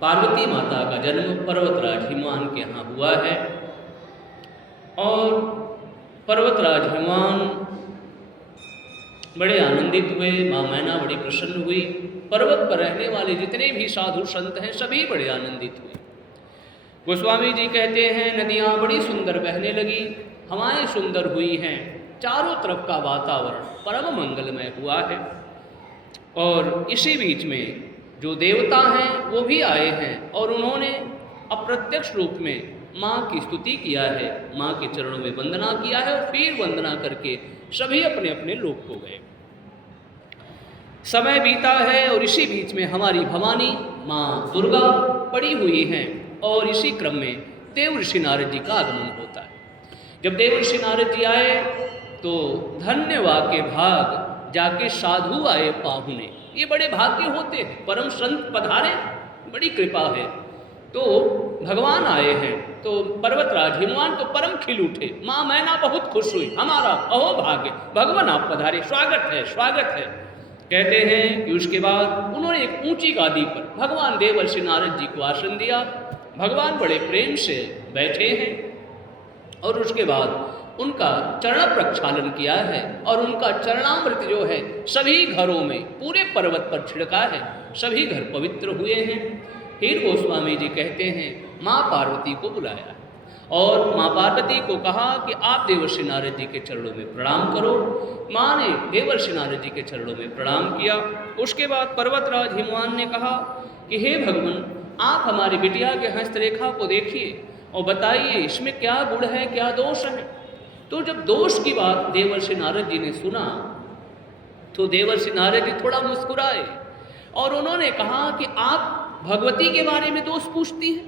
पार्वती माता का जन्म पर्वतराज हिमवान के यहाँ हुआ है और पर्वतराज हिमवान बड़े आनंदित हुए। माँ मैना बड़ी प्रसन्न हुई। पर्वत पर रहने वाले जितने भी साधु संत हैं सभी बड़े आनंदित हुए। गोस्वामी जी कहते हैं नदियाँ बड़ी सुंदर बहने लगी, हवाएं सुंदर हुई हैं, चारों तरफ का वातावरण परम मंगलमय हुआ है। और इसी बीच में जो देवता हैं वो भी आए हैं और उन्होंने अप्रत्यक्ष रूप में माँ की स्तुति किया है, माँ के चरणों में वंदना किया है और फिर वंदना करके सभी अपने अपने लोक को गए। समय बीता है और इसी बीच में हमारी भवानी माँ दुर्गा पड़ी हुई हैं और इसी क्रम में देव ऋषि नारद जी का आगमन होता है। जब देव ऋषि नारद जी आए तो धन्यवा के भाग जाके साधु आए पाहुने, ये बड़े भाग्य होते हैं। परम संत पधारे, बड़ी कृपा है। तो भगवान आए हैं तो पर्वतराज हिमवान तो परम खिल उठे। माँ मैना बहुत खुश हुई, हमारा अहो भाग्य, भगवान आप पधारे, स्वागत है स्वागत है। कहते हैं कि उसके बाद उन्होंने एक ऊंची गादी पर भगवान देवर्षि नारद जी को आसन दिया। भगवान बड़े प्रेम से बैठे हैं और उसके बाद उनका चरण प्रक्षालन किया है और उनका चरणामृत जो है सभी घरों में पूरे पर्वत पर छिड़का है, सभी घर पवित्र हुए हैं। फिर गोस्वामी जी कहते हैं माँ पार्वती को बुलाया और माँ पार्वती को कहा कि आप देवर्षि नारद जी के चरणों में प्रणाम करो। माँ ने देवर्षि नारद जी के चरणों में प्रणाम किया। उसके बाद पर्वतराज हिमवान ने कहा कि हे भगवान, आप हमारी बिटिया के हस्तरेखा को देखिए और बताइए इसमें क्या गुण है, क्या दोष है। तो जब दोष की बात देवर्षि नारद जी ने सुना तो देवर्षि नारद जी थोड़ा मुस्कुराए और उन्होंने कहा कि आप भगवती के बारे में दोष पूछती हैं,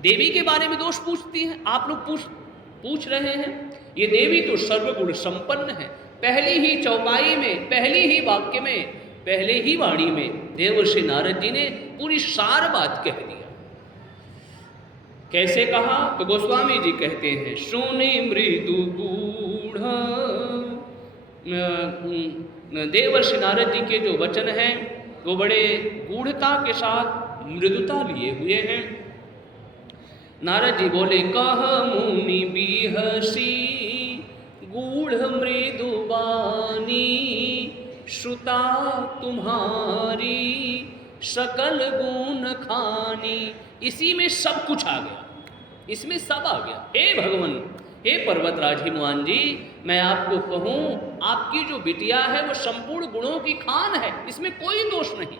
देवी के बारे में दोष पूछती हैं, आप लोग पूछ रहे हैं। ये देवी तो सर्वगुण संपन्न है। पहली ही चौपाई में, पहली ही वाक्य में, पहले ही वाणी में देवर्षि नारद जी ने पूरी सार बात कह दिया। कैसे कहा तो गोस्वामी जी कहते हैं सुने मृदु गूढ़, देवर्षि नारद जी के जो वचन हैं वो बड़े गूढ़ता के साथ मृदुता लिए हुए हैं। नारद जी बोले कह मुनि बिहसी गूढ़ मृदु वाणी, श्रुता तुम्हारी सकल गुण खानी। इसी में सब कुछ आ गया, इसमें सब आ गया। हे भगवान, हे पर्वतराज हिमवान जी, मैं आपको कहूँ आपकी जो बिटिया है वो संपूर्ण गुणों की खान है, इसमें कोई दोष नहीं।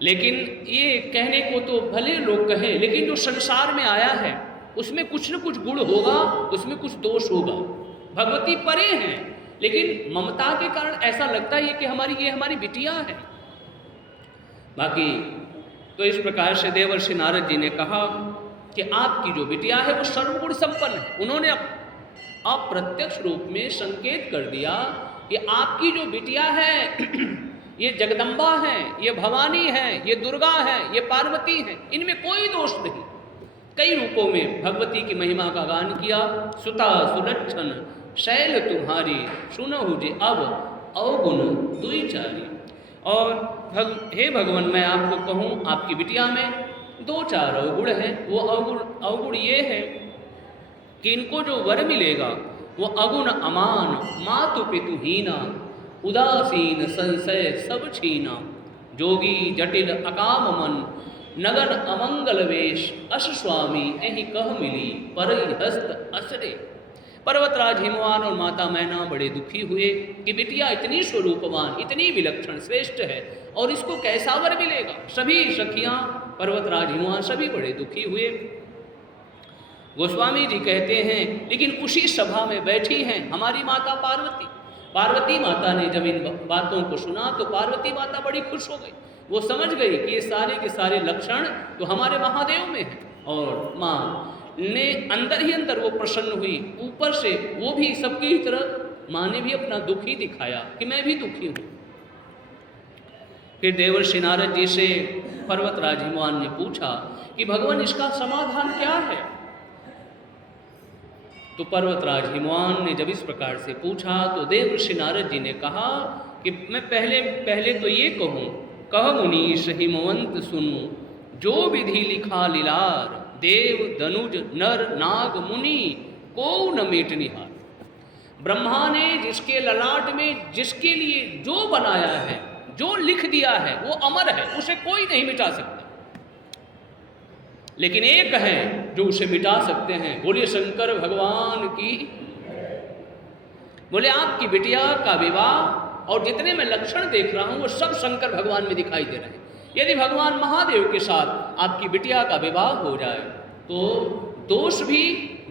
लेकिन ये कहने को तो भले लोग कहें, लेकिन जो संसार में आया है उसमें कुछ न कुछ गुण होगा, उसमें कुछ दोष होगा। भगवती परे हैं लेकिन ममता के कारण ऐसा लगता है कि ये हमारी बिटिया है। बाकी तो इस प्रकार से देवर्षि नारद जी ने कहा कि आपकी जो बिटिया है वो सर्वगुण संपन्न है। उन्होंने अप्रत्यक्ष रूप में संकेत कर दिया कि आपकी जो बिटिया है ये जगदम्बा है, ये भवानी है, ये दुर्गा है, ये पार्वती है, इनमें कोई दोष नहीं। कई रूपों में भगवती की महिमा का गान किया। सुता सुलक्षण शैल तुम्हारी, सुनहु जे अब अवगुण दुई चारी। और हे भगवान, मैं आपको कहूँ आपकी बिटिया में दो चार अवगुण हैं। वो अवगुण ये है कि इनको जो वर मिलेगा वो अगुण अमान, मातु पितुहीना, उदासीन संशय सब छीना, जोगी जटिल अकाम मन, नगन अमंगल वेश, अश स्वामी एहि कह मिली परई हस्त असरे। पर्वतराज हिमवान और माता मैना बड़े दुखी हुए कि बिटिया इतनी स्वरूपवान, इतनी विलक्षण श्रेष्ठ है और इसको कैसा वर मिलेगा। सभी सखियां, पर्वतराज हिमवान सभी बड़े दुखी हुए। गोस्वामी जी कहते हैं लेकिन उसी सभा में बैठी हैं हमारी माता पार्वती। पार्वती माता ने जब इन बातों को सुना तो पार्वती माता बड़ी खुश हो गई। वो समझ गई कि ये सारे के सारे लक्षण तो हमारे महादेव में हैं और माँ ने अंदर ही अंदर वो प्रसन्न हुई। ऊपर से वो भी सबकी तरह माँ ने भी अपना दुख ही दिखाया कि मैं भी दुखी हूँ। फिर देवर्षि नारद जी से पर्वतराज हिमवान ने पूछा कि भगवान इसका समाधान क्या है। तो पर्वतराज हिमवान ने जब इस प्रकार से पूछा तो देवर्षि नारद जी ने कहा कि मैं पहले तो ये कहूँ कह मुनीश हिमवंत सुनु, जो विधि लिखा लीलार, देव दनुज नर नाग मुनि को न मेट निहार। ब्रह्मा ने जिसके ललाट में जिसके लिए जो बनाया है, जो लिख दिया है, वो अमर है, उसे कोई नहीं मिटा सकता। लेकिन एक है जो उसे मिटा सकते हैं। बोलिए शंकर भगवान की। बोले आपकी बिटिया का विवाह और जितने मैं लक्षण देख रहा हूं वो सब शंकर भगवान में दिखाई दे रहे हैं। यदि भगवान महादेव के साथ आपकी बिटिया का विवाह हो जाए तो दोष भी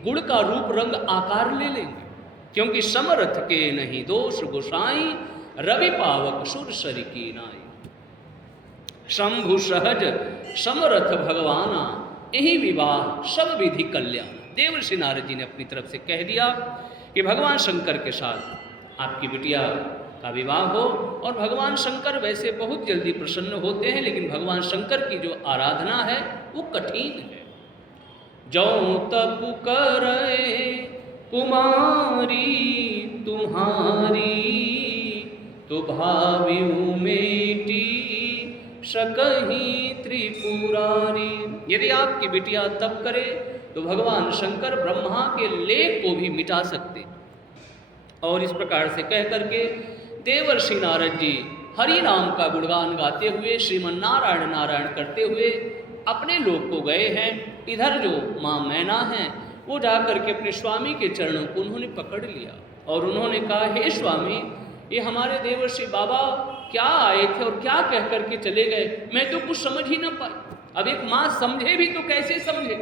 गुण का रूप रंग आकार ले लेंगे, क्योंकि समरथ के नहीं दोष गोसाई, रवि पावक सुर सर की नाई। शंभु सहज समरथ भगवाना, यही विवाह सब विधि कल्याण। देवर्षि नारद जी ने अपनी तरफ से कह दिया कि भगवान शंकर के साथ आपकी बिटिया का विवाह हो। और भगवान शंकर वैसे बहुत जल्दी प्रसन्न होते हैं, लेकिन भगवान शंकर की जो आराधना है वो कठिन है। जो तप करे कुमारी तुम्हारी, तो भावी मेटी सकही त्रिपुरारी। यदि आपकी बिटिया तप करे तो भगवान शंकर ब्रह्मा के लेख को भी मिटा सकते। और इस प्रकार से कह करके देवर्षि नारद जी हरि नाम का गुणगान गाते हुए, श्रीमन नारायण नारायण करते हुए अपने लोक को गए हैं। इधर जो माँ मैना हैं वो जा करके अपने स्वामी के चरणों को उन्होंने पकड़ लिया और उन्होंने कहा, हे स्वामी, ये हमारे देवर्षि बाबा क्या आए थे और क्या कह करके चले गए, मैं तो कुछ समझ ही ना पाई। अब एक माँ समझे भी तो कैसे समझे।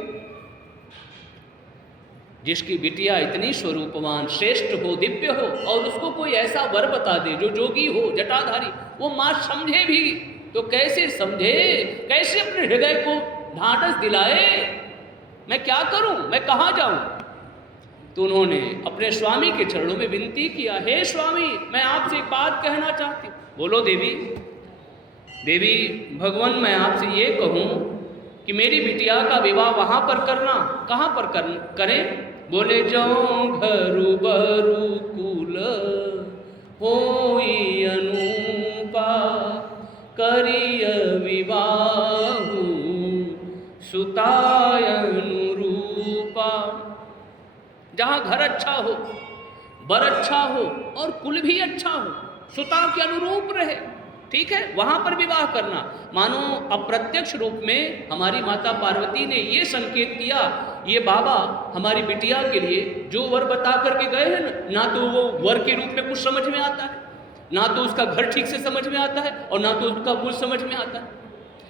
जिसकी बिटिया इतनी स्वरूपवान श्रेष्ठ हो, दिव्य हो, और उसको कोई ऐसा वर बता दे जो जोगी हो, जटाधारी, वो माँ समझे भी तो कैसे समझे, कैसे अपने हृदय को ढांढस दिलाए। मैं क्या करूं, मैं कहाँ जाऊं। तो उन्होंने अपने स्वामी के चरणों में विनती किया, हे स्वामी, मैं आपसे एक बात कहना चाहती हूँ। बोलो देवी। देवी भगवान, मैं आपसे ये कहूँ कि मेरी बिटिया का विवाह वहाँ पर करना, कहाँ पर करें। बोले जो घरु बरु कुल होई अनुपा, करिय विवाहु सुताय अनुरूपा। जहाँ घर अच्छा हो, बर अच्छा हो और कुल भी अच्छा हो, सुता के अनुरूप रहे, ठीक है, वहाँ पर विवाह करना। मानो अप्रत्यक्ष रूप में हमारी माता पार्वती ने ये संकेत किया, ये बाबा हमारी बिटिया के लिए जो वर बता करके गए हैं ना तो वो वर के रूप में कुछ समझ में आता है, ना तो उसका घर ठीक से समझ में आता है, और ना तो उसका कुछ समझ में आता है।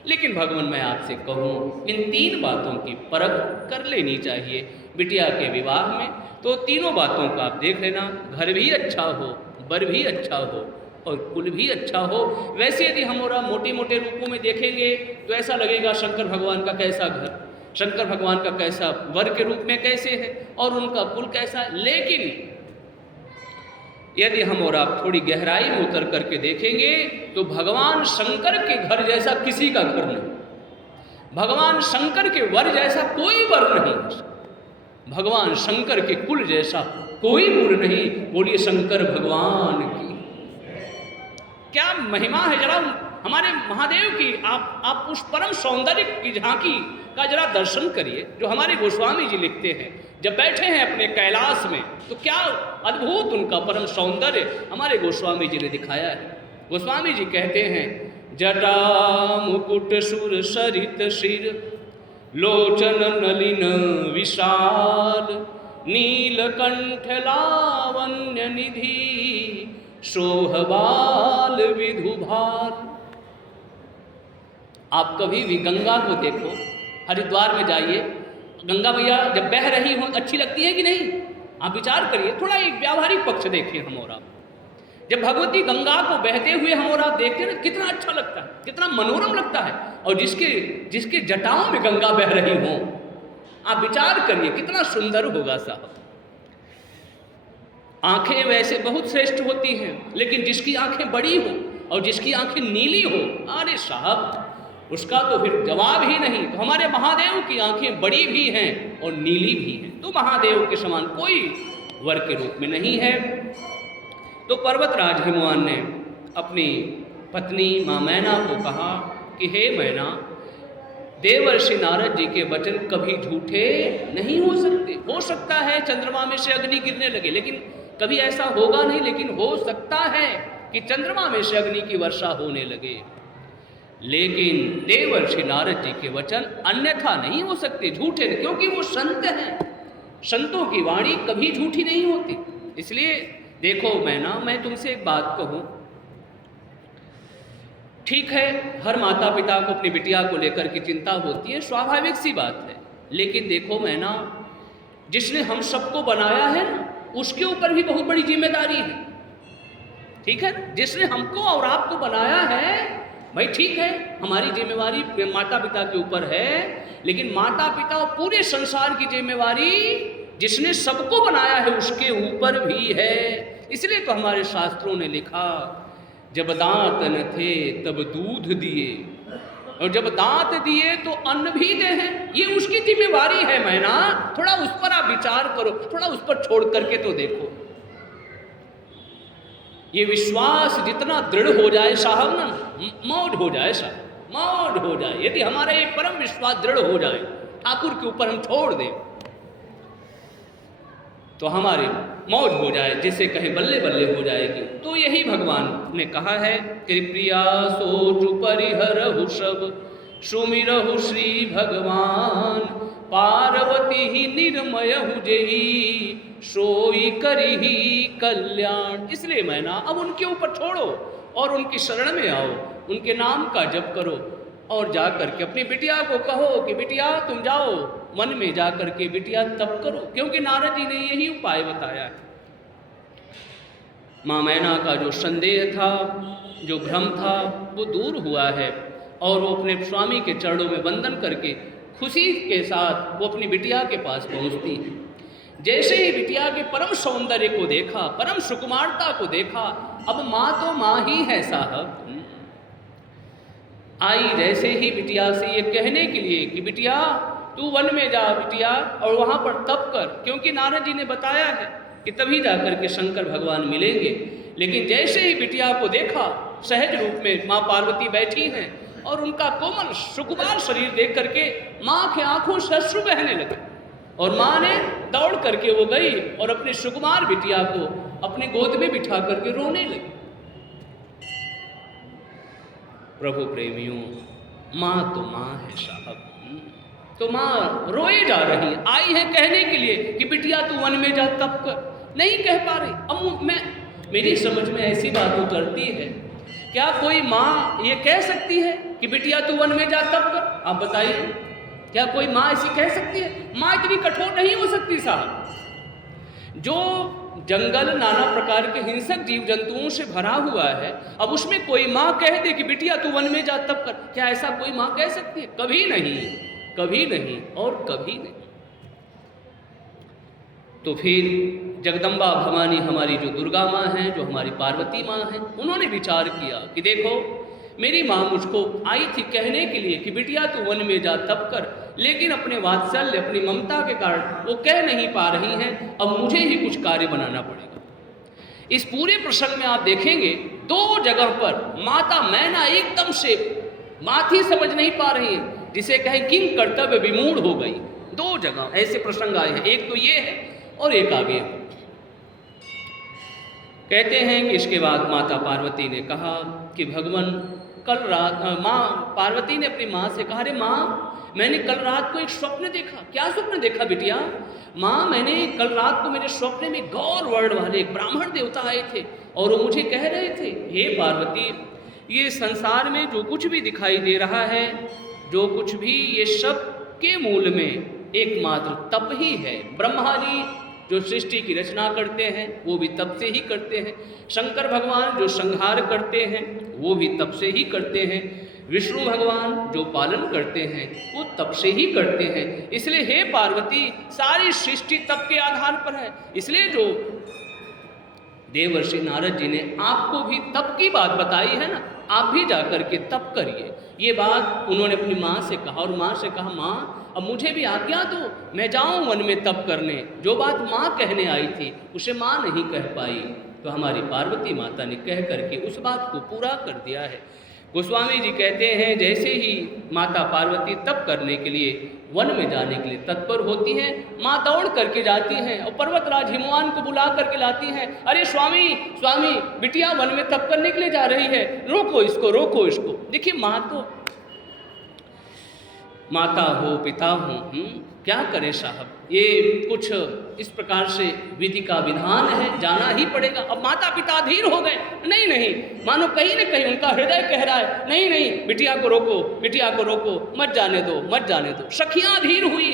लेकिन भगवान, मैं आपसे कहूँ, इन तीन बातों की परख कर लेनी चाहिए बिटिया के विवाह में। तो तीनों बातों का आप देख लेना, घर भी अच्छा हो, बर भी अच्छा हो और कुल भी अच्छा हो। वैसे यदि हम और मोटे मोटे रूपों में देखेंगे तो ऐसा लगेगा शंकर भगवान का कैसा घर, शंकर भगवान का कैसा वर के रूप में कैसे है और उनका कुल कैसा है। लेकिन यदि हम और आप थोड़ी गहराई में उतर करके देखेंगे तो भगवान शंकर के घर जैसा किसी का घर नहीं, भगवान शंकर के वर जैसा कोई वर नहीं, भगवान शंकर के कुल जैसा कोई कुल नहीं। बोलिए शंकर भगवान की। क्या महिमा है जरा हमारे महादेव की। आप उस परम सौंदर्य की झांकी का जरा दर्शन करिए जो हमारे गोस्वामी जी लिखते हैं। जब बैठे हैं अपने कैलाश में तो क्या अद्भुत उनका परम सौंदर्य हमारे गोस्वामी जी ने दिखाया है। गोस्वामी जी कहते हैं, जटा मुकुट सुर सरित सिर, लोचन नलिन विशाल, नीलकंठ लावण्य निधि, शोभबाल विधुभाल। आप कभी भी गंगा को देखो, हरिद्वार में जाइए, गंगा मैया जब बह रही हो अच्छी लगती है कि नहीं। आप विचार करिए, थोड़ा एक व्यावहारिक पक्ष देखिए। हम और आप जब भगवती गंगा को बहते हुए हम और आप देखते हैं ना, कितना अच्छा लगता है, कितना मनोरम लगता है। और जिसके जटाओं में गंगा बह रही हो, आप विचार करिए कितना सुंदर होगा साहब। आंखें वैसे बहुत श्रेष्ठ होती हैं, लेकिन जिसकी आंखें बड़ी हो और जिसकी आंखें नीली हो, अरे साहब उसका तो फिर जवाब ही नहीं। तो हमारे महादेव की आंखें बड़ी भी हैं और नीली भी हैं, तो महादेव के समान कोई वर के रूप में नहीं है। तो पर्वतराज हिमवान ने अपनी पत्नी माँ मैना को कहा कि हे मैना, देवर्षि नारद जी के वचन कभी झूठे नहीं हो सकते। हो सकता है चंद्रमा में से अग्नि गिरने लगे, लेकिन कभी ऐसा होगा नहीं, लेकिन हो सकता है कि चंद्रमा में से अग्नि की वर्षा होने लगे। लेकिन देवर्षि नारद जी के वचन अन्यथा नहीं हो सकते, झूठे, क्योंकि वो संत हैं। संतों की वाणी कभी झूठी नहीं होती। इसलिए देखो मैना, मैं तुमसे एक बात कहूँ, ठीक है हर माता पिता को अपनी बिटिया को लेकर के चिंता होती है, स्वाभाविक सी बात है। लेकिन देखो मैना, जिसने हम सबको बनाया है ना, उसके ऊपर भी बहुत बड़ी जिम्मेदारी है। ठीक है, जिसने हमको और आपको बनाया है, भाई ठीक है हमारी जिम्मेवारी माता पिता के ऊपर है, लेकिन माता पिता और पूरे संसार की जिम्मेवारी जिसने सबको बनाया है उसके ऊपर भी है। इसलिए तो हमारे शास्त्रों ने लिखा, जब दांत न थे तब दूध दिए, और जब दांत दिए तो अन्न भी दे हैं। ये उसकी जिम्मेवारी है मैना, थोड़ा उस पर आप विचार करो, थोड़ा उस पर छोड़ करके तो देखो। ये विश्वास जितना दृढ़ हो जाए साहब ना, मौज हो जाए साहब, मौज हो जाए। यदि हमारा ये परम विश्वास दृढ़ हो जाए, ठाकुर के ऊपर हम छोड़ दें, तो हमारे मौज हो जाए, जिसे कहें बल्ले बल्ले हो जाएगी। तो यही भगवान ने कहा है, कृपया सोचु परिहरहु सब, सुमिरहु श्री भगवान, पार्वती ही निर्मयहु जेहि, सोई करिहि कल्याण। इसलिए मैना अब उनके ऊपर छोड़ो और उनकी शरण में आओ, उनके नाम का जप करो, और जा करके अपनी बिटिया को कहो कि बिटिया तुम जाओ वन में जा करके बिटिया तप करो, क्योंकि नारद जी ने यही उपाय बताया है। माँ मैना का जो संदेह था, जो भ्रम था, वो दूर हुआ है, और वो अपने स्वामी के चरणों में वंदन करके खुशी के साथ वो अपनी बिटिया के पास पहुँचती है। जैसे ही बिटिया के परम सौंदर्य को देखा, परम सुकुमारता को देखा, अब माँ तो माँ ही है साहब। आई जैसे ही बिटिया से ये कहने के लिए कि बिटिया तू वन में जा बिटिया, और वहाँ पर तप कर, क्योंकि नारद जी ने बताया है कि तभी जाकर के शंकर भगवान मिलेंगे। लेकिन जैसे ही बिटिया को देखा, सहज रूप में माँ पार्वती बैठी हैं, और उनका कोमल सुकुमार शरीर देख करके माँ की आंखों से अश्रु बहने लगे, और माँ ने दौड़ करके वो गई और अपनी सुकुमार बिटिया को अपनी गोद में बिठा करके रोने लगी। प्रभु प्रेमियों, माँ तो माँ है साहब। तो माँ रोए जा रही, आई है कहने के लिए कि बिटिया तू वन में जा तप कर, नहीं कह पा रही। अब मेरी समझ में ऐसी बात उतरती है, क्या कोई माँ ये कह सकती है कि बिटिया तू वन में जा तप कर? आप बताइए, क्या कोई माँ ऐसी कह सकती है? माँ इतनी कठोर नहीं हो सकती साहब। जो जंगल नाना प्रकार के हिंसक जीव जंतुओं से भरा हुआ है, अब उसमें कोई माँ कह दे कि बिटिया तू वन में जा तप कर, क्या ऐसा कोई माँ कह सकती है? कभी नहीं, कभी नहीं और कभी नहीं। तो फिर जगदम्बा भवानी हमारी जो दुर्गा माँ हैं, जो हमारी पार्वती माँ हैं, उन्होंने विचार किया कि देखो मेरी माँ मुझको आई थी कहने के लिए कि बिटिया तू वन में जा तप कर, लेकिन अपने वात्सल्य अपनी ममता के कारण वो कह नहीं पा रही हैं, अब मुझे ही कुछ कार्य बनाना पड़ेगा। इस पूरे प्रसंग में आप देखेंगे दो जगह पर माता मैना एकदम से माथी समझ नहीं पा रही है, जिसे कहें किंग कर्तव्य विमूढ़ हो गई। दो जगह ऐसे प्रसंग आए हैं, एक तो ये है और एक आगे। कहते हैं कि इसके बाद माता पार्वती ने कहा कि भगवान कल रात, माँ पार्वती ने अपनी माँ से कहा, अरे माँ मैंने कल रात को एक स्वप्न देखा। क्या स्वप्न देखा बिटिया? माँ मैंने कल रात को मेरे स्वप्न में गौर वर्ण वाले एक ब्राह्मण देवता आए थे, और वो मुझे कह रहे थे, हे पार्वती ये संसार में जो कुछ भी दिखाई दे रहा है, जो कुछ भी, ये सब के मूल में एकमात्र तप ही है। ब्रह्मा जी जो सृष्टि की रचना करते हैं वो भी तप से ही करते हैं, शंकर भगवान जो संहार करते हैं वो भी तप से ही करते हैं, विष्णु भगवान जो पालन करते हैं वो तप से ही करते हैं। इसलिए हे पार्वती सारी सृष्टि तप के आधार पर है। इसलिए जो देवर्षि नारद जी ने आपको भी तप की बात बताई है ना, आप भी जाकर के तप करिए। ये बात उन्होंने अपनी माँ से कहा, और माँ से कहा माँ अब मुझे भी आज्ञा दो, मैं जाऊँ वन में तप करने। जो बात माँ कहने आई थी उसे माँ नहीं कह पाई, तो हमारी पार्वती माता ने कह करके उस बात को पूरा कर दिया है। गोस्वामी जी कहते हैं जैसे ही माता पार्वती तप करने के लिए वन में जाने के लिए तत्पर होती हैं, माँ दौड़ करके जाती हैं और पर्वतराज हिमवान को बुला करके लाती हैं। अरे स्वामी स्वामी, बिटिया वन में तप करने के लिए जा रही है, रोको इसको, रोको इसको। देखिए माँ तो माता हो, पिता हो, क्या करे साहब, ये कुछ इस प्रकार से विधि का विधान है, जाना ही पड़ेगा। अब माता पिता अधीर हो गए, नहीं नहीं, मानो कहीं न कहीं उनका हृदय कह रहा है नहीं नहीं, बिटिया को रोको, बिटिया को रोको, मत जाने दो, मत जाने दो। सखियां अधीर हुई,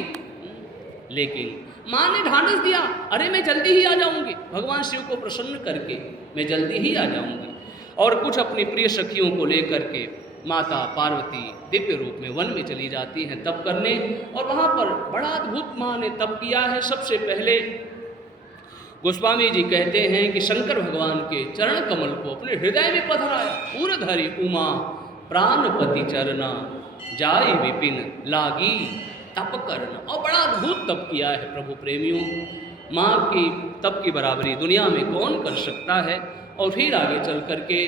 लेकिन माँ ने ढांढस दिया, अरे मैं जल्दी ही आ जाऊंगी, भगवान शिव को प्रसन्न करके मैं जल्दी ही आ जाऊंगी। और कुछ अपनी प्रिय सखियों को लेकर के माता पार्वती दिव्य रूप में वन में चली जाती हैं तप करने, और वहाँ पर बड़ा अद्भुत माँ ने तप किया है। सबसे पहले गोस्वामी जी कहते हैं कि शंकर भगवान के चरण कमल को अपने हृदय में पधराया। पूरधरी उमा प्राणपति चरना, जाय विपिन लागी तप करना। और बड़ा अद्भुत तप किया है प्रभु प्रेमियों। माँ की तप की बराबरी दुनिया में कौन कर सकता है। और फिर आगे चल करके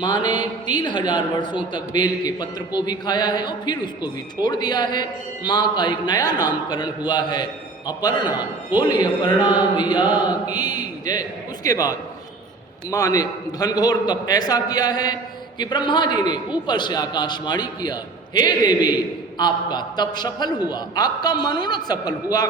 माँ ने 3000 वर्षों तक बेल के पत्र को भी खाया है और फिर उसको भी छोड़ दिया है। माँ का एक नया नामकरण हुआ है अपर्णा। बोली अपर्णा मैया की जय। उसके बाद माँ ने घनघोर तप ऐसा किया है कि ब्रह्मा जी ने ऊपर से आकाशवाणी किया, हे देवी आपका तप सफल हुआ, आपका मनोरथ सफल हुआ,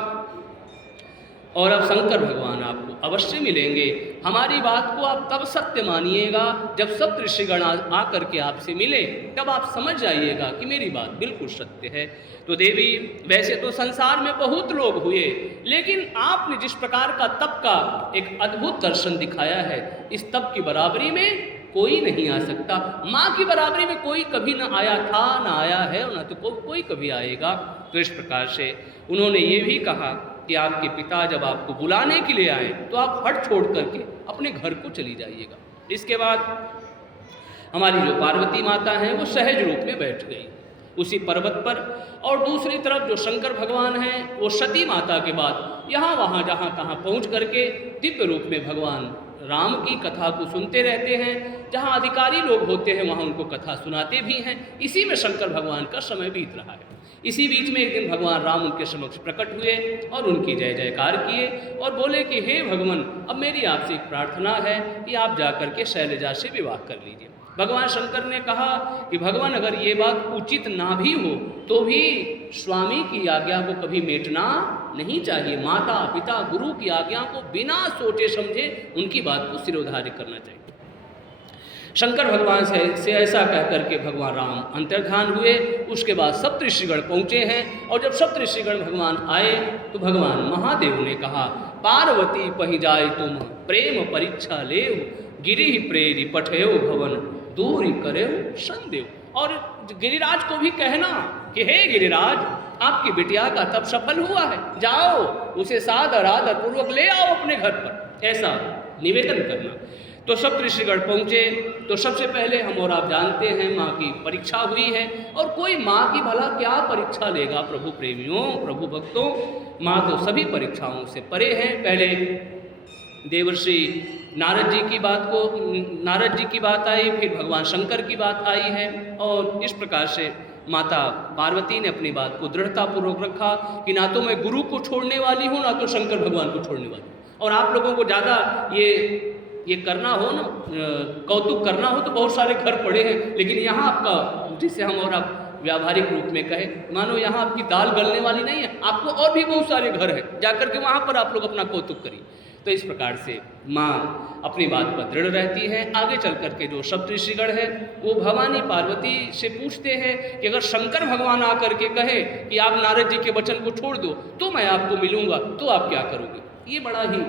और अब शंकर भगवान आपको अवश्य मिलेंगे। हमारी बात को आप तब सत्य मानिएगा जब सब ऋषिगण आकर के आपसे मिले, तब आप समझ जाइएगा कि मेरी बात बिल्कुल सत्य है। तो देवी, वैसे तो संसार में बहुत लोग हुए, लेकिन आपने जिस प्रकार का तप का एक अद्भुत दर्शन दिखाया है, इस तप की बराबरी में कोई नहीं आ सकता। माँ की बराबरी में कोई कभी न आया था, न आया है, और न तो कोई कभी आएगा। तो इस प्रकार से उन्होंने ये भी कहा कि आपके पिता जब आपको बुलाने के लिए आए तो आप हट छोड़ करके अपने घर को चली जाइएगा। इसके बाद हमारी जो पार्वती माता हैं वो सहज रूप में बैठ गई उसी पर्वत पर, और दूसरी तरफ जो शंकर भगवान हैं वो सती माता के बाद यहाँ वहाँ जहाँ तहाँ पहुँच करके दिव्य रूप में भगवान राम की कथा को सुनते रहते हैं। जहाँ अधिकारी लोग होते हैं वहाँ उनको कथा सुनाते भी हैं। इसी में शंकर भगवान का समय बीत रहा है। इसी बीच में एक दिन भगवान राम उनके समक्ष प्रकट हुए और उनकी जय जयकार किए और बोले कि हे भगवान, अब मेरी आपसे एक प्रार्थना है कि आप जाकर के शैलजा से विवाह कर लीजिए। भगवान शंकर ने कहा कि भगवान, अगर ये बात उचित ना भी हो तो भी स्वामी की आज्ञा को कभी मेटना नहीं चाहिए। माता पिता गुरु की आज्ञा को बिना सोचे समझे उनकी बात को सिरोधार्य करना चाहिए। शंकर भगवान से ऐसा कह करके भगवान राम अंतर्धान हुए। उसके बाद सप्तऋषिगण पहुँचे हैं, और जब सप्तऋषिगण भगवान आए तो भगवान महादेव ने कहा, पार्वती पहि जाय तुम प्रेम परीक्षा लेव, गिरि प्रेरि पठेव भवन दूरी करेव संदेव। और गिरिराज को भी कहना कि हे गिरिराज, आपकी बिटिया का तप सफल हुआ है, जाओ उसे सादर आदर पूर्वक ले आओ अपने घर पर, ऐसा निवेदन करना। तो सप्तऋषिगण पहुँचे तो सबसे पहले हम और आप जानते हैं माँ की परीक्षा हुई है, और कोई माँ की भला क्या परीक्षा लेगा प्रभु प्रेमियों, प्रभु भक्तों। माँ तो सभी परीक्षाओं से परे हैं। पहले देवर्षि नारद जी की बात आई, फिर भगवान शंकर की बात आई है, और इस प्रकार से माता पार्वती ने अपनी बात को दृढ़तापूर्वक रखा कि ना तो मैं गुरु को छोड़ने वाली हूँ, ना तो शंकर भगवान को छोड़ने वाली हूँ। और आप लोगों को ज़्यादा ये करना हो ना, कौतुक करना हो तो बहुत सारे घर पड़े हैं, लेकिन यहाँ आपका, जिसे हम और आप व्यावहारिक रूप में कहें, मानो यहाँ आपकी दाल गलने वाली नहीं है, आपको और भी बहुत सारे घर हैं, जाकर के वहाँ पर आप लोग अपना कौतुक करिए। तो इस प्रकार से माँ अपनी बात पर दृढ़ रहती है। आगे चल करके जो सप्तऋषिगण है वो भवानी पार्वती से पूछते हैं कि अगर शंकर भगवान आकर के कहे कि आप नारद जी के वचन को छोड़ दो तो मैं आपको मिलूंगा, तो आप क्या करोगे। ये बड़ा ही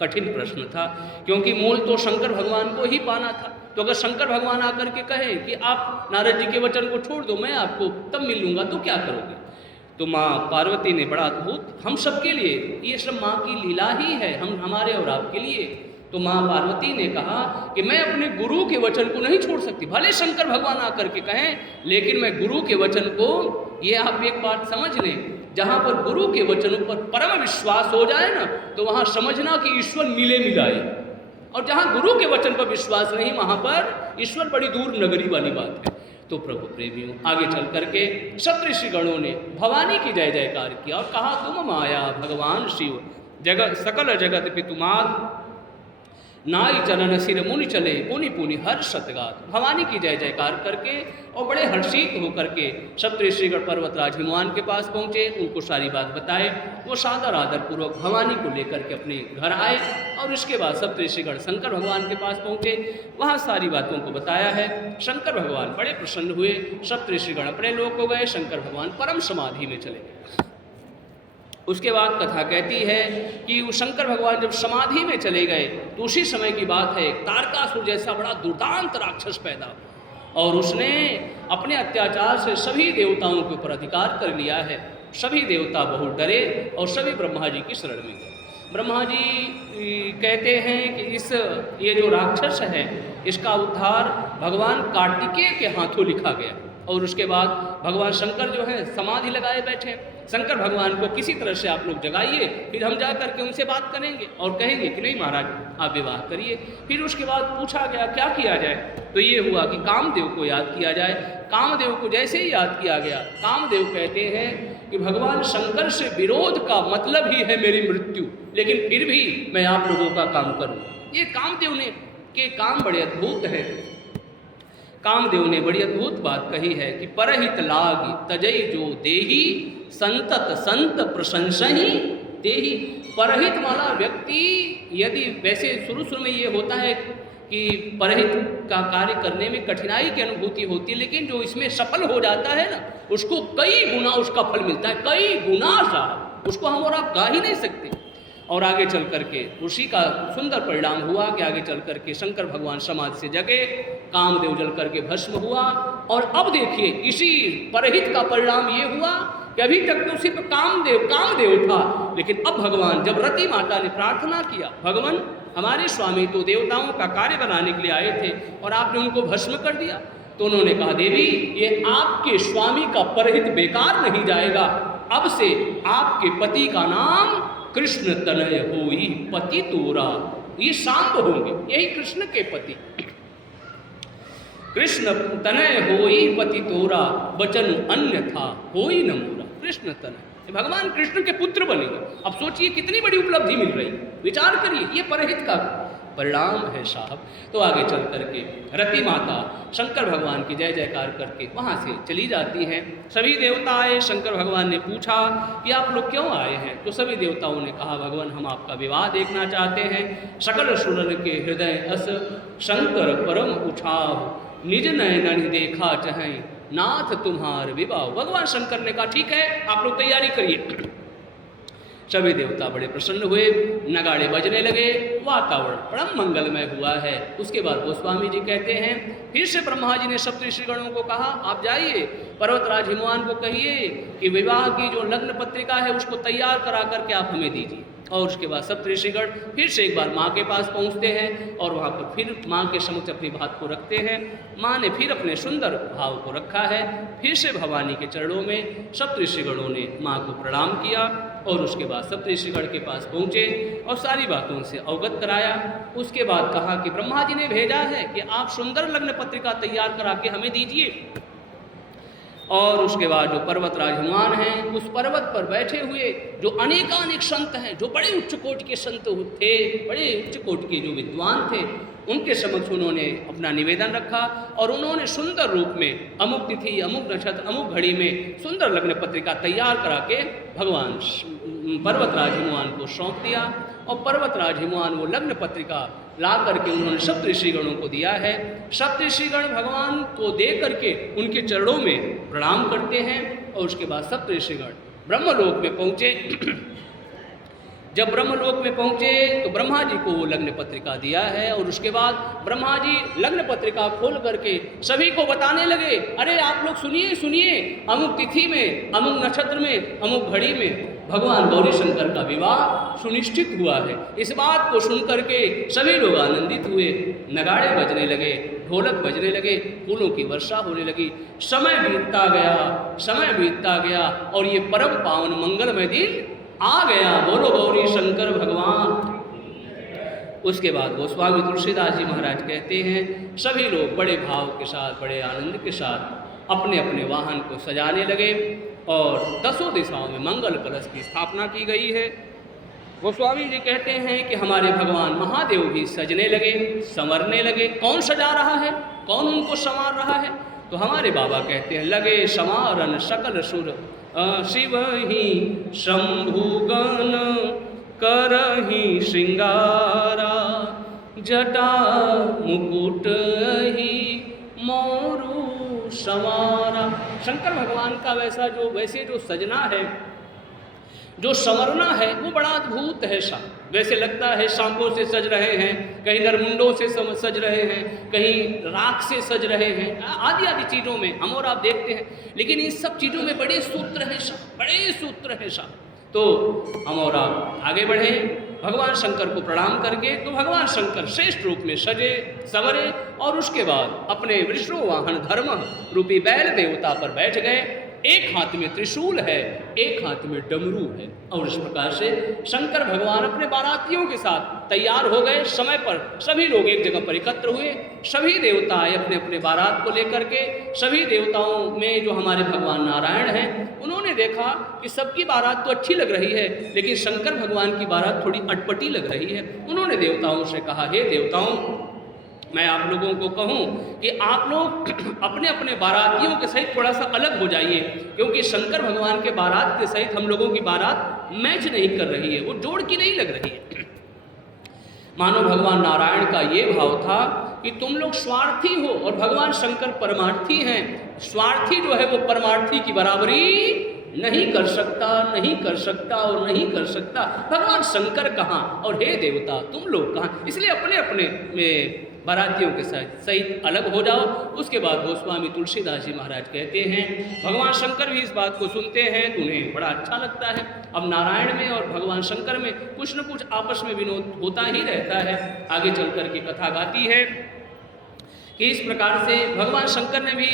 कठिन प्रश्न था, क्योंकि मूल तो शंकर भगवान को ही पाना था। तो अगर शंकर भगवान आकर के कहे कि आप नारद जी के वचन को छोड़ दो, मैं आपको तब मिल लूँगा, तो क्या करोगे। तो माँ पार्वती ने बड़ा अद्भुत, हम सबके लिए ये सब माँ की लीला ही है, हमारे और आपके लिए। तो माँ पार्वती ने कहा कि मैं अपने गुरु के वचन को नहीं छोड़ सकती, भले शंकर भगवान आकर के कहें, लेकिन मैं गुरु के वचन को, ये आप एक बात समझ लें, जहाँ पर गुरु के वचनों पर परम विश्वास हो जाए ना, तो वहाँ समझना कि ईश्वर मिले मिलाए, और जहाँ गुरु के वचन पर विश्वास नहीं, वहाँ पर ईश्वर बड़ी दूर नगरी वाली बात है। तो प्रभु प्रेमियों, आगे चल करके सप्तऋषिगणों ने भवानी की जय जयकार किया और कहा, तुम माया भगवान शिव जगत सकल जगत पितुमात नाई चलन सिर मुनि चले पुनि पुनि हर शतगात। भवानी की जय जयकार करके और बड़े हर्षित होकर के सप्तऋषिगण पर्वतराज हिमवान के पास पहुँचे, उनको सारी बात बताए। वो सादर आदर पूर्वक भवानी को लेकर के अपने घर आए और उसके बाद सप्तऋषिगण शंकर भगवान के पास पहुँचे, वहाँ सारी बातों को बताया है। शंकर भगवान बड़े प्रसन्न हुए, सप्तऋषिगण अपने लोक को गए, शंकर भगवान परम समाधि में चले गए। उसके बाद कथा कहती है कि वो शंकर भगवान जब समाधि में चले गए तो उसी समय की बात है, तारकासुर जैसा बड़ा दुर्दांत राक्षस पैदा हुआ और उसने अपने अत्याचार से सभी देवताओं के ऊपर अधिकार कर लिया है। सभी देवता बहुत डरे और सभी ब्रह्मा जी की शरण में गए। ब्रह्मा जी कहते हैं कि ये जो राक्षस है इसका उद्धार भगवान कार्तिकेय के हाथों लिखा गया। और उसके बाद भगवान शंकर जो है समाधि लगाए बैठे। शंकर भगवान को किसी तरह से आप लोग जगाइए, फिर हम जा करके उनसे बात करेंगे और कहेंगे कि नहीं महाराज आप विवाह करिए। फिर उसके बाद पूछा गया क्या किया जाए, तो ये हुआ कि कामदेव को याद किया जाए। कामदेव को जैसे ही याद किया गया, कामदेव कहते हैं कि भगवान शंकर से विरोध का मतलब ही है मेरी मृत्यु, लेकिन फिर भी मैं आप लोगों का काम करूँ। ये कामदेव ने के काम बड़े अद्भुत है। कामदेव ने बड़ी अद्भुत बात कही है कि परहित लाग तजई जो देही संतत संत प्रशंसही देही। परहित वाला व्यक्ति यदि वैसे शुरू में ये होता है कि परहित का कार्य करने में कठिनाई की अनुभूति होती है, लेकिन जो इसमें सफल हो जाता है ना उसको कई गुना उसका फल मिलता है, कई गुना साहब, उसको हम और आप गा ही नहीं सकते। और आगे चल करके उसी का सुंदर परिणाम हुआ कि आगे चल करके शंकर भगवान समाधि से जगे, कामदेव जल करके भस्म हुआ। और अब देखिए इसी परहित का परिणाम ये हुआ कि अभी तक तो सिर्फ कामदेव था, लेकिन अब भगवान जब रति माता ने प्रार्थना किया, भगवान हमारे स्वामी तो देवताओं का कार्य बनाने के लिए आए थे और आपने उनको भस्म कर दिया, तो उन्होंने कहा देवी ये आपके स्वामी का परहित बेकार नहीं जाएगा, अब से आपके पति का नाम कृष्ण तनय होई पति तोरा। ये सांब होंगे, यही कृष्ण के पति। कृष्ण तनय होई पति तोरा वचन अन्य था होई न मोरा। कृष्ण तनय, भगवान कृष्ण के पुत्र बनेंगे। अब सोचिए कितनी बड़ी उपलब्धि मिल रही, विचार करिए, ये परहित का परिणाम है साहब। तो आगे चल करके रति माता शंकर भगवान की जय जयकार करके वहाँ से चली जाती हैं। सभी देवता आए, शंकर भगवान ने पूछा कि आप लोग क्यों आए हैं, तो सभी देवताओं ने कहा भगवान हम आपका विवाह देखना चाहते हैं। सकल सुरन के हृदय अस शंकर परम उछाव निज नयन देखा चाहें नाथ तुम्हार विवाह। भगवान शंकर ने कहा ठीक है आप लोग तैयारी करिए। सभी देवता बड़े प्रसन्न हुए, नगाड़े बजने लगे, वातावरण परम मंगलमय हुआ है। उसके बाद गोस्वामी जी कहते हैं फिर से ब्रह्मा जी ने सप्तऋषिगणों को कहा आप जाइए पर्वतराज हिमवान को कहिए कि विवाह की जो लग्न पत्रिका है उसको तैयार करा करके आप हमें दीजिए। और उसके बाद सप्तऋषिगण फिर से एक बार माँ के पास पहुँचते हैं और वहाँ पर फिर माँ के समक्ष अपनी बात को रखते हैं। माँ ने फिर अपने सुंदर भाव को रखा है। फिर से भवानी के चरणों में सप्तऋषिगणों ने माँ को प्रणाम किया और उसके बाद सप्तऋषिगण के पास पहुँचे और सारी बातों से अवगत कराया। उसके बाद कहा कि ब्रह्मा जी ने भेजा है कि आप सुंदर लग्न पत्रिका तैयार करा के हमें दीजिए। और उसके बाद जो पर्वतराज हिमवान हैं उस पर्वत पर बैठे हुए जो अनेकानेक संत हैं, जो बड़े उच्च कोटि के संत थे, बड़े उच्च कोटि के जो विद्वान थे, उनके समक्ष उन्होंने अपना निवेदन रखा और उन्होंने सुंदर रूप में अमुक तिथि अमुक नक्षत्र अमुक घड़ी में सुंदर लग्न पत्रिका तैयार करा के भगवान पर्वतराज हिमवान को सौंप दिया। और पर्वतराज हिमवान वो लग्न पत्रिका ला करके उन्होंने सप्तऋषिगणों को दिया है। सप्तऋषिगण भगवान को दे करके उनके चरणों में प्रणाम करते हैं और उसके बाद सप्तऋषिगण ब्रह्मलोक में पहुँचे। जब ब्रह्मलोक में पहुँचे तो ब्रह्मा जी को वो लग्न पत्रिका दिया है और उसके बाद ब्रह्मा जी लग्न पत्रिका खोल करके सभी को बताने लगे, अरे आप लोग सुनिए सुनिए, अमुक तिथि में अमुक नक्षत्र में अमुक घड़ी में भगवान गौरी शंकर का विवाह सुनिश्चित हुआ है। इस बात को सुन करके सभी लोग आनंदित हुए, नगाड़े बजने लगे, ढोलक बजने लगे, फूलों की वर्षा होने लगी। समय बीतता गया और ये परम पावन मंगलमय दिन आ गया। बोलो गौरी शंकर भगवान। उसके बाद गोस्वामी तुलसीदास जी महाराज कहते हैं सभी लोग बड़े भाव के साथ, बड़े आनंद के साथ अपने अपने वाहन को सजाने लगे और दसों दिशाओं में मंगल कलश की स्थापना की गई है। गोस्वामी जी कहते हैं कि हमारे भगवान महादेव भी सजने लगे, संवरने लगे। कौन सजा रहा है, कौन उनको संवार रहा है? तो हमारे बाबा कहते हैं लगे समारन सकल सुर शिव ही शंभुगन करहि श्रृंगारा जटा मुकुट ही मोरु संवारा। शंकर भगवान का वैसे जो सजना है, जो संवरना है, वो बड़ा अद्भुत है। वैसे लगता है सांपों से सज रहे हैं, कहीं नरमुंडों से सज रहे हैं, कहीं राख से सज रहे हैं, आदि आदि चीज़ों में हम और आप देखते हैं। लेकिन इन सब चीज़ों में बड़े सूत्र हैं, बड़े सूत्र हैं। तो हम और आप आगे बढ़ें भगवान शंकर को प्रणाम करके। तो भगवान शंकर श्रेष्ठ रूप में सजे संवरे और उसके बाद अपने वृषभ वाहन धर्म रूपी बैल देवता पर बैठ गए। एक हाथ में त्रिशूल है, एक हाथ में डमरू है और इस प्रकार से शंकर भगवान अपने बारातियों के साथ तैयार हो गए। समय पर सभी लोग एक जगह पर एकत्र हुए। सभी देवता आए अपने अपने बारात को लेकर के। सभी देवताओं में जो हमारे भगवान नारायण हैं, उन्होंने देखा कि सबकी बारात तो अच्छी लग रही है, लेकिन शंकर भगवान की बारात थोड़ी अटपटी लग रही है। उन्होंने देवताओं से कहा, हे देवताओं, मैं आप लोगों को कहूं कि आप लोग अपने अपने बारातियों के सहित थोड़ा सा अलग हो जाइए, क्योंकि शंकर भगवान के बारात के सहित हम लोगों की बारात मैच नहीं कर रही है, वो जोड़ की नहीं लग रही है। मानो भगवान नारायण का ये भाव था कि तुम लोग स्वार्थी हो और भगवान शंकर परमार्थी हैं। स्वार्थी जो है वो परमार्थी की बराबरी नहीं कर सकता, नहीं कर सकता और नहीं कर सकता। भगवान शंकर कहाँ और हे देवता तुम लोग कहाँ? इसलिए अपने अपने बारातियों के साथ सहित अलग हो जाओ। उसके बाद गोस्वामी तुलसीदास जी महाराज कहते हैं भगवान शंकर भी इस बात को सुनते हैं तो उन्हें बड़ा अच्छा लगता है। अब नारायण में और भगवान शंकर में कुछ न कुछ आपस में विनोद होता ही रहता है। आगे चल कर के कथा गाती है कि इस प्रकार से भगवान शंकर ने भी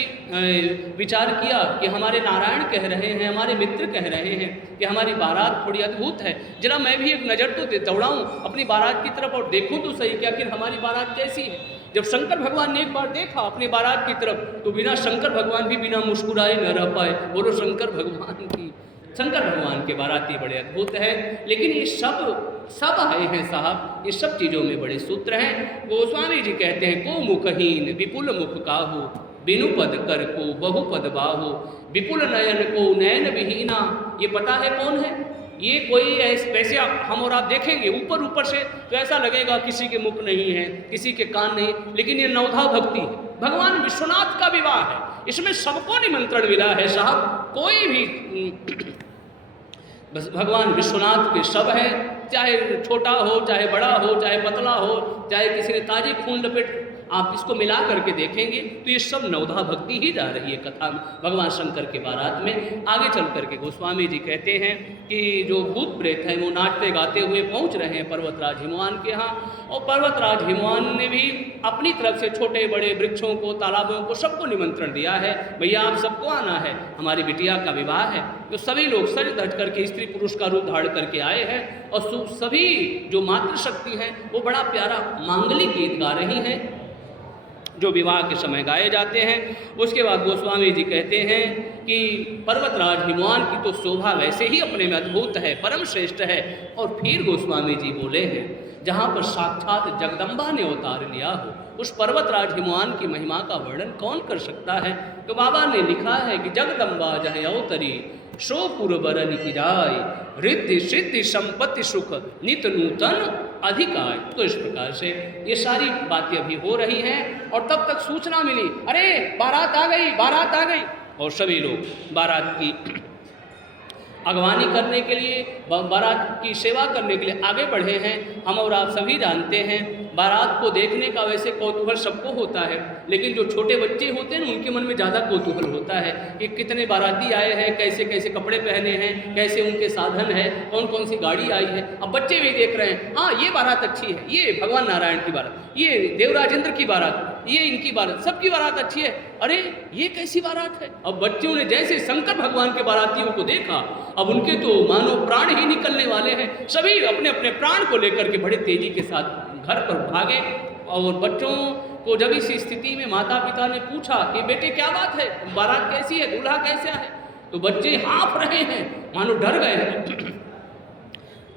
विचार किया कि हमारे नारायण कह रहे हैं, हमारे मित्र कह रहे हैं कि हमारी बारात थोड़ी अद्भुत है, जरा मैं भी एक नज़र तो दौड़ाऊँ अपनी बारात की तरफ और देखूँ तो सही कि आखिर हमारी बारात कैसी है। जब शंकर भगवान ने एक बार देखा अपनी बारात की तरफ तो बिना शंकर भगवान भी बिना मुस्कुराए न रह पाए। बोलो शंकर भगवान की। शंकर भगवान के बाराती बड़े अद्भुत हैं, लेकिन ये सब आए हैं साहब, ये सब चीज़ों में बड़े सूत्र हैं। गोस्वामी जी कहते हैं को मुखहीन विपुल मुख काहू, बिनु पद कर को बहुपद बाहु, विपुल नयन को नयन विहीना। ये पता है कौन है? ये कोई वैसे हम और आप देखेंगे ऊपर से तो ऐसा लगेगा किसी के मुख नहीं है, किसी के कान नहीं, लेकिन ये नवधा भक्ति है। भगवान विश्वनाथ का विवाह है, इसमें सबको निमंत्रण मिला है साहब। कोई भी बस भगवान विश्वनाथ के सब है, चाहे छोटा हो, चाहे बड़ा हो, चाहे पतला हो, चाहे किसी ने ताजे खून लपेट, आप इसको मिला करके देखेंगे तो ये सब नवधा भक्ति ही जा रही है कथा में भगवान शंकर के बारात में। आगे चल करके गोस्वामी जी कहते हैं कि जो भूत प्रेत हैं वो नाचते गाते हुए पहुंच रहे हैं पर्वतराज हिमवान के यहाँ, और पर्वतराज हिमवान ने भी अपनी तरफ से छोटे बड़े वृक्षों को, तालाबों को, सबको निमंत्रण दिया है, भैया आप सबको आना है, हमारी बिटिया का विवाह है। तो सभी लोग सज धज करके स्त्री पुरुष का रूप धारण करके आए हैं और सभी जो मातृशक्ति हैं वो बड़ा प्यारा मांगलिक गीत गा रही हैं जो विवाह के समय गाए जाते हैं। उसके बाद गोस्वामी जी कहते हैं कि पर्वतराज हिमवान की तो शोभा वैसे ही अपने में अद्भुत है, परम श्रेष्ठ है। और फिर गोस्वामी जी बोले हैं जहाँ पर साक्षात जगदम्बा ने अवतार लिया हो, उस पर्वतराज हिमवान की महिमा का वर्णन कौन कर सकता है? तो बाबा ने लिखा है कि जगदम्बा जह अवतरी शो पुरबरन की जाय, रिद्धि सिद्धि संपत्ति सुख नित नूतन अधिकार। तो इस प्रकार से ये सारी बातें अभी हो रही हैं और तब तक सूचना मिली, अरे बारात आ गई, बारात आ गई। और सभी लोग बारात की अगवानी करने के लिए, बारात की सेवा करने के लिए आगे बढ़े हैं। हम और आप सभी जानते हैं बारात को देखने का वैसे कौतूहल सबको होता है, लेकिन जो छोटे बच्चे होते हैं ना उनके मन में ज़्यादा कौतूहल होता है कि कितने बाराती आए हैं, कैसे कैसे कपड़े पहने हैं, कैसे उनके साधन है, कौन कौन सी गाड़ी आई है। अब बच्चे भी देख रहे हैं, हाँ ये बारात अच्छी है, ये भगवान नारायण की बारात, ये देवराजेंद्र की बारात, ये इनकी बारात, सबकी बारात अच्छी है, अरे ये कैसी बारात है। अब बच्चों ने जैसे शंकर भगवान के बारातियों को देखा, अब उनके तो मानो प्राण ही निकलने वाले हैं। सभी अपने अपने प्राण को लेकर के बड़े तेजी के साथ घर पर भागे। और बच्चों को जब इस स्थिति में माता पिता ने पूछा कि बेटे क्या बात है, बारात कैसी है, दूल्हा कैसा है, तो बच्चे हाँफ रहे हैं, मानो डर गए हैं।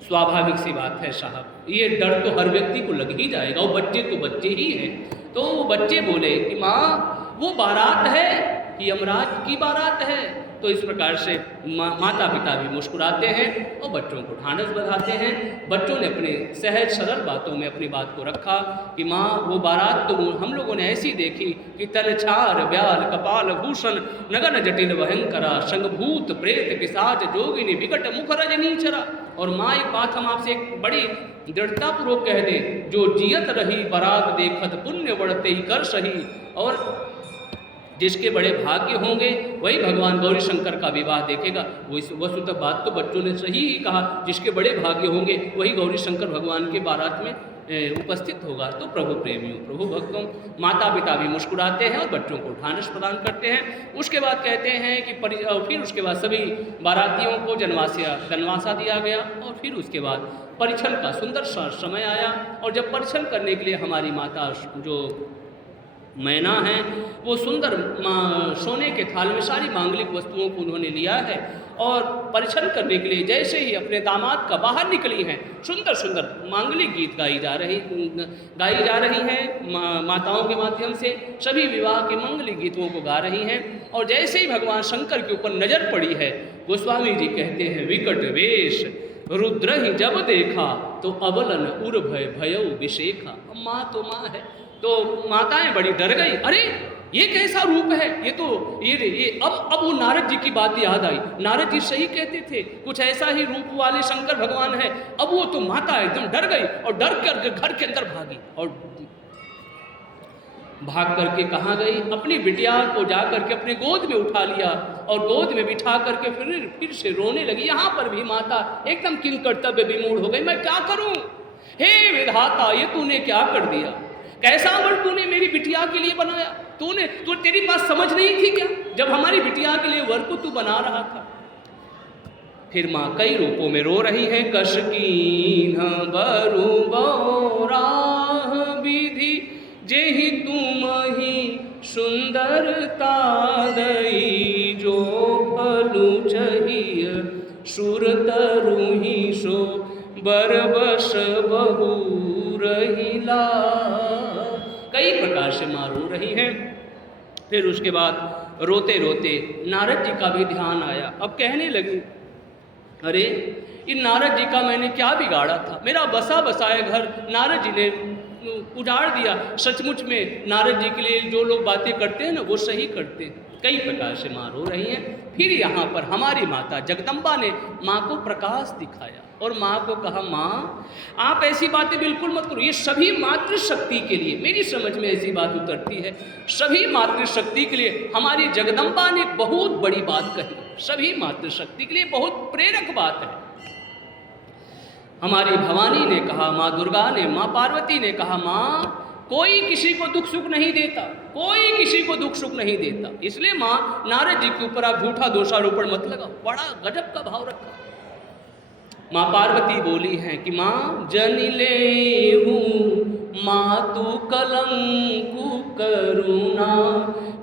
स्वाभाविक सी बात है साहब, ये डर तो हर व्यक्ति को लग ही जाएगा, वो बच्चे तो बच्चे ही हैं। तो वो बच्चे बोले कि माँ वो बारात है कि यमराज की बारात है। तो इस प्रकार से माता पिता भी मुस्कुराते हैं और बच्चों को ढांढस बंधाते हैं। बच्चों ने अपने सहज सरल बातों में अपनी बात को रखा कि माँ वो बारात तो हम लोगों ने ऐसी देखी कि तलछार ब्याल कपाल भूषण नगन जटिल भयंकरा संगभूत प्रेत पिशाच जोगिनी विकट मुख रजनीचरा। और माँ एक बात हम आपसे एक बड़ी दृढ़तापूर्वक कह दें, जो जियत रही बारात देखत पुण्य बढ़ते ही कर सही। और जिसके बड़े भाग्य होंगे वही भगवान गौरी शंकर का विवाह देखेगा। वस्तुतः बात तो बच्चों ने सही ही कहा, जिसके बड़े भाग्य होंगे वही गौरी शंकर भगवान के बारात में उपस्थित होगा। तो प्रभु प्रेमियों प्रभु भक्तों, माता पिता भी मुस्कुराते हैं और बच्चों को ढांढस प्रदान करते हैं। उसके बाद कहते हैं कि फिर उसके बाद सभी बारातियों को जनवासा दिया गया। और फिर उसके बाद परिछन का सुंदर सा समय आया। और जब परिछन करने के लिए हमारी माता जो मैना है वो सुंदर सोने के थाल में सारी मांगलिक वस्तुओं को उन्होंने लिया है और परिछन करने के लिए जैसे ही अपने दामाद का बाहर निकली हैं, सुंदर सुंदर मांगलिक गीत गाई जा रही हैं माताओं के माध्यम से। सभी विवाह के मांगलिक गीतों को गा रही हैं। और जैसे ही भगवान शंकर के ऊपर नजर पड़ी है, गोस्वामी जी कहते हैं विकट वेश रुद्र ही जब देखा तो अबलन उर भय भयउ विशेखा। माँ तो माँ है, तो माताएं बड़ी डर गई, अरे ये कैसा रूप है, ये तो ये अब वो नारद जी की बात याद आई। नारद जी सही कहते थे, कुछ ऐसा ही रूप वाले शंकर भगवान है। अब वो तो माता एकदम डर गई और डर कर घर के अंदर भागी। और भाग करके कहाँ गई, अपनी बिटिया को जा करके अपने गोद में उठा लिया और गोद में बिठा करके फिर से रोने लगी। यहाँ पर भी माता एकदम किन कर्तव्य विमूढ़ हो गई, मैं क्या करूं, हे विधाता ये तूने क्या कर दिया, कैसा वर तूने मेरी बिटिया के लिए बनाया, तेरी पास समझ नहीं थी क्या जब हमारी बिटिया के लिए वर को तू बना रहा था। फिर माँ कई रूपों में रो रही है। कश कीन्ह बरु बौराह विधि जेहि तुम ही सुंदरता दई, जो फलु चाहिए सुर तरुहि सो बरबस बहु रहिला। कई प्रकार से माँ रो रही हैं। फिर उसके बाद रोते रोते नारद जी का भी ध्यान आया। अब कहने लगी, अरे इन नारद जी का मैंने क्या बिगाड़ा था, मेरा बसा बसाया घर नारद जी ने उजाड़ दिया। सचमुच में नारद जी के लिए जो लोग बातें करते हैं ना वो सही करते हैं। कई प्रकार से माँ रो रही हैं। फिर यहाँ पर हमारी माता जगदम्बा ने माँ को प्रकाश दिखाया और माँ को कहा, माँ आप ऐसी बातें बिल्कुल मत करो, ये सभी मातृशक्ति के लिए, मेरी समझ में ऐसी बात उतरती है, सभी मातृशक्ति के लिए हमारी जगदम्बा ने बहुत बड़ी बात कही, सभी मातृशक्ति के लिए बहुत प्रेरक बात है। हमारी भवानी ने कहा, माँ दुर्गा ने, माँ पार्वती ने कहा, माँ कोई किसी को दुख सुख नहीं देता, कोई किसी को दुख सुख नहीं देता, इसलिए माँ नारद जी के ऊपर आप झूठा दोषारोपण मत लगाओ। बड़ा गजब का भाव रखा। माँ पार्वती बोली हैं कि माँ जनिले हूँ मातु कलंकु करुणा,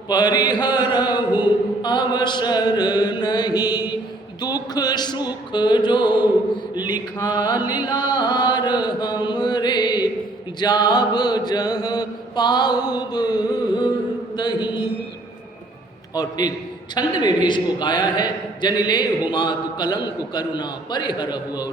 परिहरहु अवसर नहीं, दुख सुख जो लिखा लीलार हमरे, जाब जह पाऊब तहीं। और फिर छंद में भी इसको गाया है, जनिले हुमा तु कलंक करुणा परिहर हुआ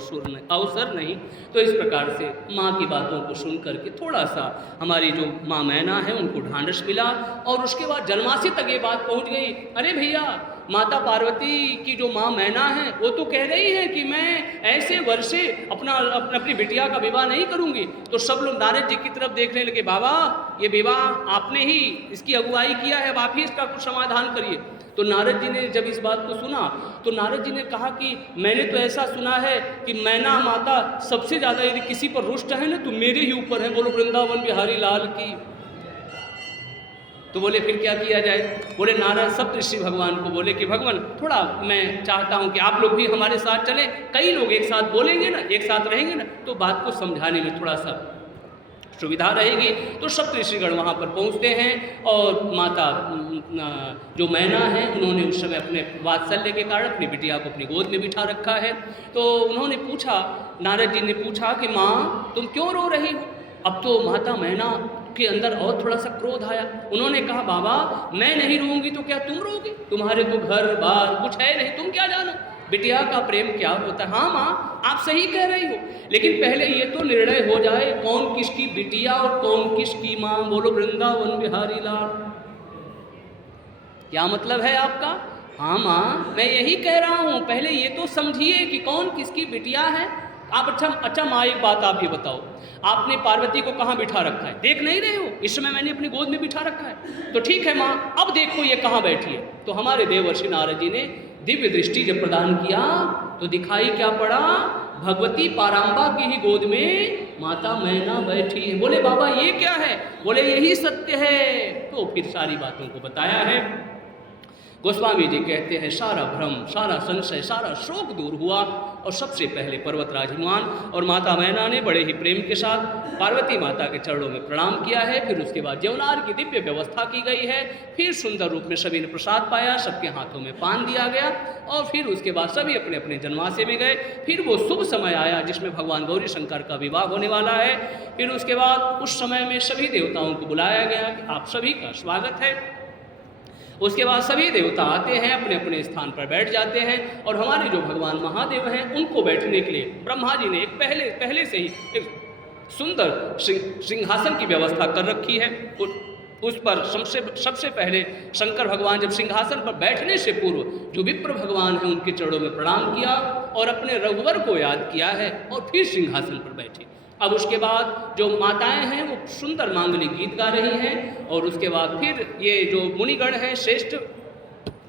अवसर नहीं। तो इस प्रकार से माँ की बातों को सुन करके थोड़ा सा हमारी जो माँ मैना है उनको ढांढस मिला। और उसके बाद जन्मासी तक ये बात पहुँच गई, अरे भैया माता पार्वती की जो माँ मैना है वो तो कह रही है कि मैं ऐसे वर्षे अपनी बिटिया का विवाह नहीं करूँगी। तो सब लोग नारद जी की तरफ देखने लगे, बाबा ये विवाह आपने ही इसकी अगुवाई किया है, आप ही इसका कुछ समाधान करिए। तो नारद जी ने जब इस बात को सुना तो नारद जी ने कहा कि मैंने तो ऐसा सुना है कि मैना माता सबसे ज़्यादा यदि किसी पर रुष्ट है ना तो मेरे ही ऊपर है, बोलो वृंदावन बिहारी लाल की। तो बोले फिर क्या किया जाए, बोले नारद सब ऋषि भगवान को बोले कि भगवान थोड़ा मैं चाहता हूँ कि आप लोग भी हमारे साथ चलें, कई लोग एक साथ बोलेंगे ना, एक साथ रहेंगे ना, तो बात को समझाने में थोड़ा सा सुविधा रहेगी। तो सप्तऋषिगण वहाँ पर पहुँचते हैं और माता जो मैना है उन्होंने उस समय अपने वात्सल्य के कारण अपनी बिटिया को अपनी गोद में बिठा रखा है। तो उन्होंने पूछा, नारद जी ने पूछा कि माँ तुम क्यों रो रही हो? अब तो माता मैना के अंदर और थोड़ा सा क्रोध आया। उन्होंने कहा बाबा मैं नहीं रोऊंगी तो क्या तुम रोगी? तुम्हारे तो घर बार कुछ है नहीं, तुम क्या जानो बिटिया का प्रेम क्या होता है। हाँ माँ आप सही कह रही हो, लेकिन पहले ये तो निर्णय हो जाए कौन किसकी बिटिया और कौन किसकी माँ। बोलो वृंदावन बिहारी लाल। क्या मतलब है आपका? हाँ माँ मैं यही कह रहा हूँ, पहले ये तो समझिए कि कौन किसकी बिटिया है। आप अच्छा माँ एक बात आप ये बताओ, आपने पार्वती को कहाँ बिठा रखा है? देख नहीं रहे हो? इस समय मैंने अपनी गोद में बिठा रखा है। तो ठीक है माँ अब देखो ये कहाँ बैठी है। तो हमारे देवर्षि नारद जी ने दिव्य दृष्टि जब प्रदान किया तो दिखाई क्या पड़ा? भगवती पारांबा की ही गोद में माता मैना बैठी है। बोले बाबा ये क्या है? बोले यही सत्य है। तो फिर सारी बातों को बताया है। गोस्वामी जी कहते हैं सारा भ्रम, सारा संशय, सारा शोक दूर हुआ और सबसे पहले पर्वतराज हिमवान और माता मैना ने बड़े ही प्रेम के साथ पार्वती माता के चरणों में प्रणाम किया है। फिर उसके बाद जौनार की दिव्य व्यवस्था की गई है। फिर सुंदर रूप में सभी ने प्रसाद पाया, सबके हाथों में पान दिया गया और फिर उसके बाद सभी अपने अपने जनवासे में गए। फिर वो शुभ समय आया जिसमें भगवान गौरी शंकर का विवाह होने वाला है। फिर उसके बाद उस समय में सभी देवताओं को बुलाया गया कि आप सभी का स्वागत है। उसके बाद सभी देवता आते हैं, अपने अपने स्थान पर बैठ जाते हैं और हमारे जो भगवान महादेव हैं उनको बैठने के लिए ब्रह्मा जी ने एक पहले से ही एक सुंदर सिंहासन की व्यवस्था कर रखी है। उस पर सबसे पहले शंकर भगवान जब सिंहासन पर बैठने से पूर्व जो विप्र भगवान हैं उनके चरणों में प्रणाम किया और अपने रघुवर को याद किया है और फिर सिंहासन पर बैठे। अब उसके बाद जो माताएं हैं वो सुंदर मांगलिक गीत गा रही हैं और उसके बाद फिर ये जो मुनिगण हैं श्रेष्ठ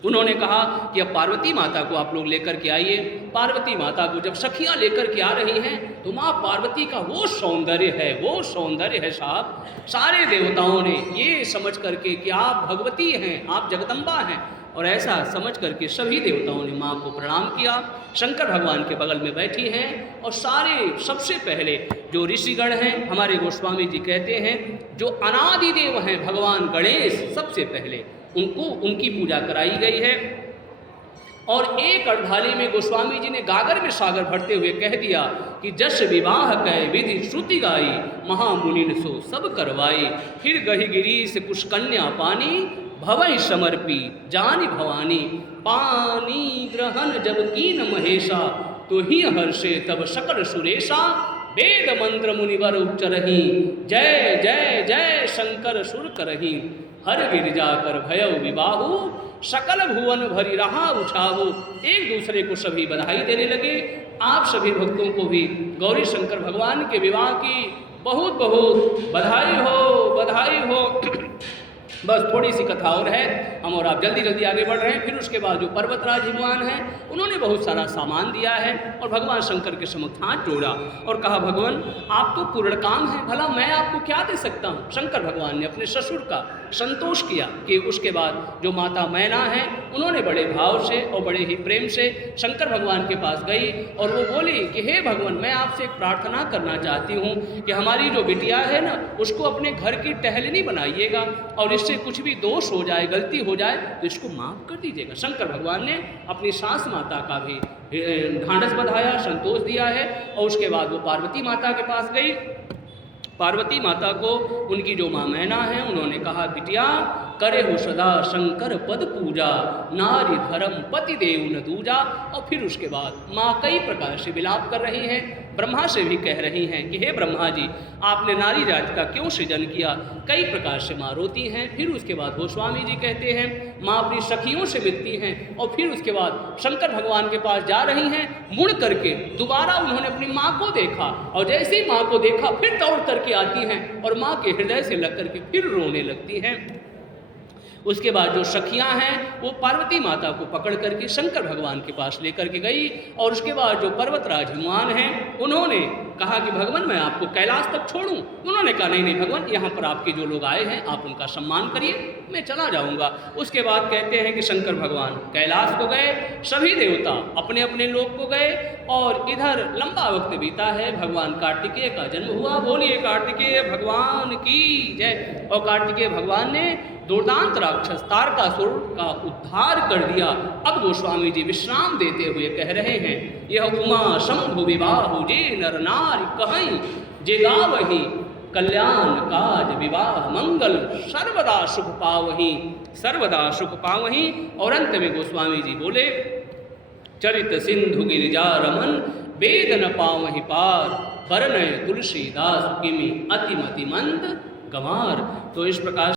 उन्होंने कहा कि अब पार्वती माता को आप लोग लेकर के आइए। पार्वती माता को जब सखियां लेकर के आ रही हैं तो माँ पार्वती का वो सौंदर्य है साहब। सारे देवताओं ने ये समझ करके कि आप भगवती हैं, आप जगदम्बा हैं और ऐसा समझ करके सभी देवताओं ने माँ को प्रणाम किया। शंकर भगवान के बगल में बैठी हैं और सबसे पहले जो ऋषिगण हैं हमारे गोस्वामी जी कहते हैं जो अनादि देव हैं भगवान गणेश सबसे पहले उनकी पूजा कराई गई है। और एक अर्धाली में गोस्वामी जी ने गागर में सागर भरते हुए कह दिया कि जस विवाह कै विधि श्रुति गाई महामुनि सो सब करवाई। फिर गही गिरी से कुछ कन्या पानी भवई समर्पी जानी भवानी। पानी ग्रहण जब कीन महेशा तो ही हर्षे तब सकल सुरेशा। वेद मंत्र मुनिवर उच्चरही जय जय जय शंकर सुर करही। हर गिरिजा कर भयउ विबाहु सकल भुवन भरी रहा उछाहु। एक दूसरे को सभी बधाई देने लगे। आप सभी भक्तों को भी गौरी शंकर भगवान के विवाह की बहुत बहुत बधाई हो। बस थोड़ी सी कथा और है, हम और आप जल्दी जल्दी आगे बढ़ रहे हैं। फिर उसके बाद जो पर्वतराज हिमवान हैं उन्होंने बहुत सारा सामान दिया है और भगवान शंकर के समक्ष हाथ जोड़ा और कहा भगवान आप तो पूर्ण काम है, भला मैं आपको क्या दे सकता हूँ। शंकर भगवान ने अपने ससुर का संतोष किया कि उसके बाद जो माता मैना है उन्होंने बड़े भाव से और बड़े ही प्रेम से शंकर भगवान के पास गई और वो बोली कि हे भगवान मैं आपसे एक प्रार्थना करना चाहती हूँ कि हमारी जो बिटिया है ना उसको अपने घर की टहलनी बनाइएगा और इससे कुछ भी दोष हो जाए, गलती हो जाए तो इसको माफ कर दीजिएगा। शंकर भगवान ने अपनी सास माता का भी ढांढस बंधाया, संतोष दिया है और उसके बाद वो पार्वती माता के पास गई। पार्वती माता को उनकी जो माँ मैना है उन्होंने कहा बिटिया करे हो सदा शंकर पद पूजा नारी धर्म पति देव न दूजा। और फिर उसके बाद माँ कई प्रकार से विलाप कर रही हैं, ब्रह्मा से भी कह रही हैं कि हे ब्रह्मा जी आपने नारी जाति का क्यों सृजन किया। कई प्रकार से माँ रोती हैं। फिर उसके बाद गोस्वामी जी कहते हैं माँ अपनी सखियों से मिलती हैं और फिर उसके बाद शंकर भगवान के पास जा रही हैं। मुड़ करके दोबारा उन्होंने अपनी माँ को देखा और जैसे ही माँ को देखा फिर दौड़ करके आती हैं और माँ के हृदय से लग करके फिर रोने लगती हैं। उसके बाद जो सखियां हैं वो पार्वती माता को पकड़ करके शंकर भगवान के पास लेकर के गई, और उसके बाद जो पर्वतराज हनुमान हैं उन्होंने कहा कि भगवान मैं आपको कैलाश तक छोड़ूं। उन्होंने कहा नहीं नहीं भगवान, यहाँ पर आपके जो लोग आए हैं आप उनका सम्मान करिए, मैं चला जाऊंगा। उसके बाद कहते हैं कि शंकर भगवान कैलाश को गए, सभी देवता अपने अपने लोक को गए, और इधर लंबा वक्त बीता है, भगवान कार्तिकेय का जन्म हुआ। बोलिए कार्तिकेय भगवान की जय। और कार्तिकेय भगवान ने दुर्दांत राक्षस तारकासुर का उद्धार कर दिया। अब गोस्वामी जी विश्राम देते हुए कह रहे हैं, यह उमा शंभु विवाह जे नर नारी कहीं जे गावही कल्याण काज विवाह मंगल सर्वदा सुख पावही, सर्वदा सुख पावही। और अंत में गोस्वामी जी बोले, चरित सिंधु गिरिजा रमन वेद न पावहि पार, परनय तुलसीदास किमि अतिमति मंद गंवार। तो इस प्रकार